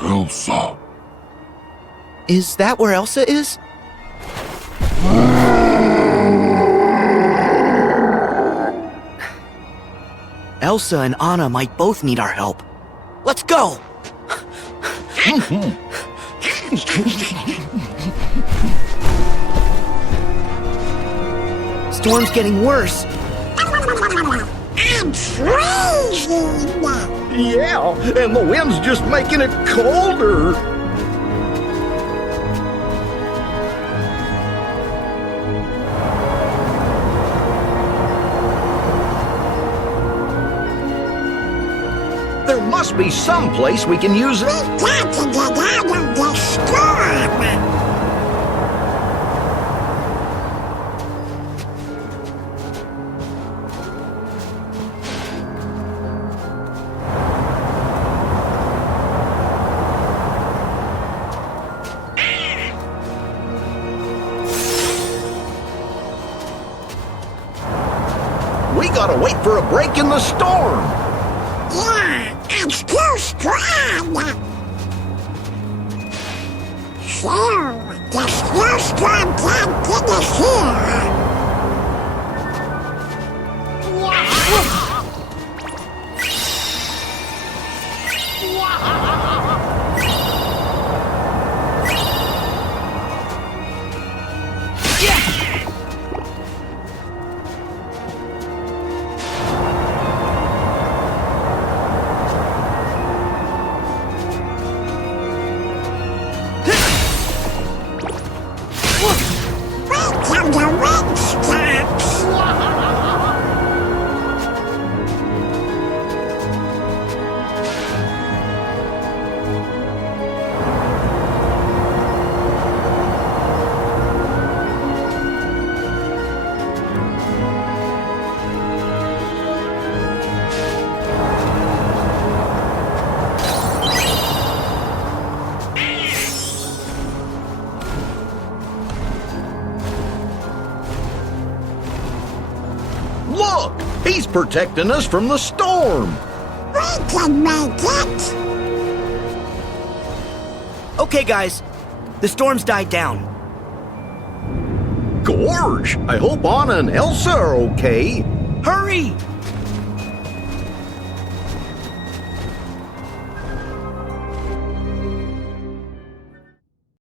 Elsa. Is that where Elsa is? Elsa and Anna might both need our help. Let's go! Storm's getting worse. I'm freezing! Yeah, and the wind's just making it colder. There must be some place we can use it. We got to get out of the storm! We gotta wait for a break in the storm. Yeah, it's too strong! So, the snowstorm can't get us here! Wait till the wind stops! Look, he's protecting us from the storm. We can make it! Okay, guys. The storm's died down. Gorge, I hope Anna and Elsa are okay. Hurry!